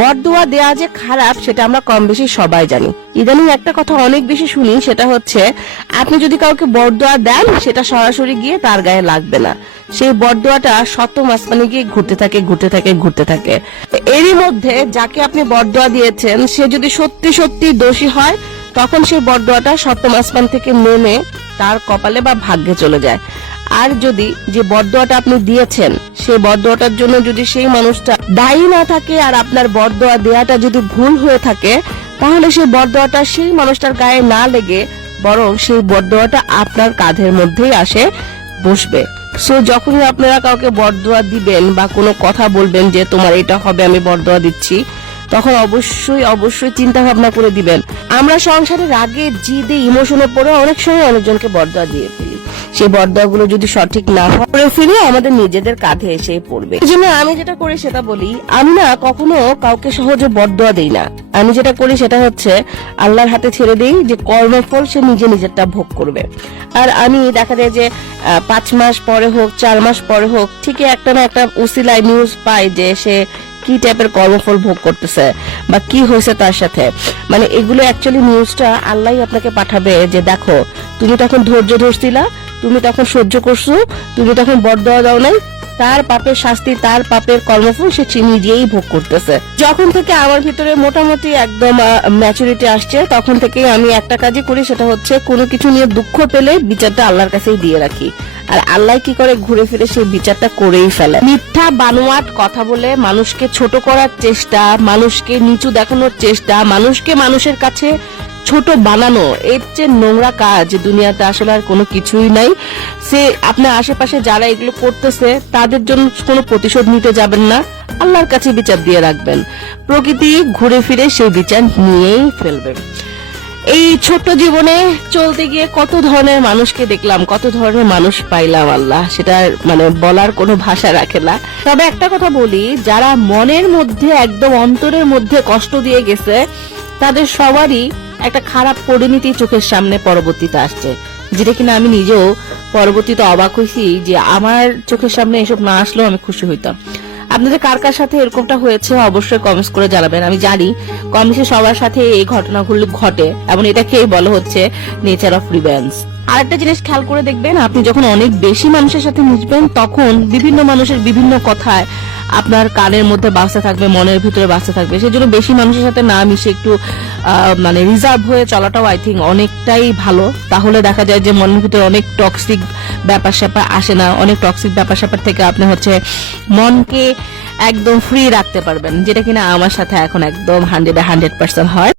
বরদোয়া দেয়া যে খারাপ সেটা আমরা কম বেশি সবাই জানি। ইদানিং একটা কথা অনেক বেশি শুনি, সেটা হচ্ছে আপনি যদি কাউকে বরদোয়া দেন সেটা সরাসরি গিয়ে তার গায়ে লাগবে না, সেই বরদোয়াটা সপ্তম আসমানে গিয়ে ঘুরতে থাকে। এরই মধ্যে যাকে আপনি বরদোয়া দিয়েছেন সে যদি সত্যি সত্যি দোষী হয়, তখন সেই বরদোয়াটা সপ্তম আসমান থেকে নেমে তার কপালে বা ভাগ্যে চলে যায়। আর যদি যে বরদোয়াটা আপনি দিয়েছেন সেই বরদোয়াটার জন্য যদি সেই মানুষটা দায়ী না থাকে আর আপনার বরদোয়া দেয়াটা যদি ভুল হয়ে থাকে, তাহলে সেই বরদোয়াটা সেই মানুষটার গায়ে না লেগে বরং সেই বরদোয়াটা আপনার কাঁধের মধ্যেই আসে বসবে। সো যখনই আপনারা কাউকে বরদোয়া দিবেন বা কোনো কথা বলবেন যে তোমার এটা হবে আমি বরদোয়া দিচ্ছি, তখন অবশ্যই চিন্তা ভাবনা করে দিবেন। আমরা সংসারের আগে জিদে ইমোশনে পড়ে অনেক সময় অনেকজনকে বরদোয়া দিয়ে ফেলি, সেই বরদোয়া গুলো যদি সঠিক না হয় করে ফিরে আমাদের নিজেদের কাঁধে এসে পড়বে। এই জন্য আমি যেটা করি সেটা বলি, আমি না কখনো কাউকে সহজে বরদোয়া দেই না। আমি যেটা করি সেটা হচ্ছে আল্লাহর হাতে ছেড়ে দিই যে কর্মফল সে নিজেরটা ভোগ করবে। আর আমি দেখা যায় যে 5 মাস পরে হোক 4 মাস পরে হোক ঠিকই একটা না একটা উসিলায় নিউজ পাই যে সে কি টাইপের কর্মফল ভোগ করতেছে বা কি হয়েছে তার সাথে। মানে এগুলো অ্যাকচুয়ালি নিউজটা আল্লাহই আপনাকে পাঠাবে যে দেখো তুমি তখন ধৈর্য ধরছিলা, তুমি তখন সহ্য করছো, তুমি তখন বরদোয়া দাও নাই, তার পাপের শাস্তি তার পাপের কর্মফল সে নিজেই ভোগ করতেছে। যখন থেকে আমার ভিতরে মোটামুটি একদম ম্যাচুরিটি আসছে, তখন থেকে আমি একটা কাজই করি, সেটা হচ্ছে কোনো কিছু নিয়ে দুঃখ পেলে বিচারটা আল্লাহর কাছেই দিয়ে রাখি। আর আল্লাহ কি করে ঘুরে ফিরে সেই বিচারটা করেই ফেলে। মিথ্যা বানোয়াট কথা বলে মানুষকে ছোট করার চেষ্টা, মানুষকে নিচু দেখানোর চেষ্টা, মানুষকে মানুষের কাছে ছোট বানানো, এর চেয়ে নোংরা কাজ দুনিয়াতে আসলে আর কোনো কিছুই নাই। সে আপনার আশেপাশে যারা এগুলো করতেছে তাদের জন্য কোনো প্রতিশোধ নিতে যাবেন না, আল্লাহর কাছে বিচার দিয়ে রাখবেন। প্রকৃতি ঘুরে ফিরে সেই বিচার নিয়েই ফেলবে। এই ছোট্ট জীবনে চলতে গিয়ে কত ধরনের মানুষকে দেখলাম, কত ধরনের মানুষ পাইলাম, আল্লাহ সেটা মানে বলার কোনো ভাষা রাখে না। তবে একটা কথা বলি, যারা মনের মধ্যে একদম অন্তরের মধ্যে কষ্ট দিয়ে গেছে তাদের সবারই একটা খারাপ পরিণতি চোখের সামনে পরবর্তীতে আসছে, যেটা কিনা আমি নিজেও পরবর্তীতে অবাক হয়েছি যে আমার চোখের সামনে এসব না আসলেও আমি খুশি হইতাম। আপনাদের কার কার সাথে এরকমটা হয়েছে অবশ্যই কমেন্টস করে জানাবেন। আমি জানি কম বেশি সবার সাথে এই ঘটনাগুলো ঘটে এবং এটাকেই বলা হচ্ছে নেচার অফ রিভেঞ্জ। আরেকটা জিনিস খেয়াল করে দেখবেন, আপনি যখন অনেক বেশি মানুষের সাথে মিশবেন তখন বিভিন্ন মানুষের বিভিন্ন কথায় আপনার কানের মধ্যে বাসতে থাকবে, মনের ভিতরে বাসতে থাকবে। সেই জন্য বেশি মানুষের সাথে না মিশে একটু মানে রিজার্ভ হয়ে চলাটাও আই থিঙ্ক অনেকটাই ভালো। তাহলে দেখা যায় যে মনের ভিতরে অনেক টক্সিক ব্যাপার স্যাপার আসে না। অনেক টক্সিক ব্যাপার স্যাপার থেকে আপনি হচ্ছে মনকে একদম ফ্রি রাখতে পারবেন, যেটা কিনা আমার সাথে এখন একদম 100% হয়।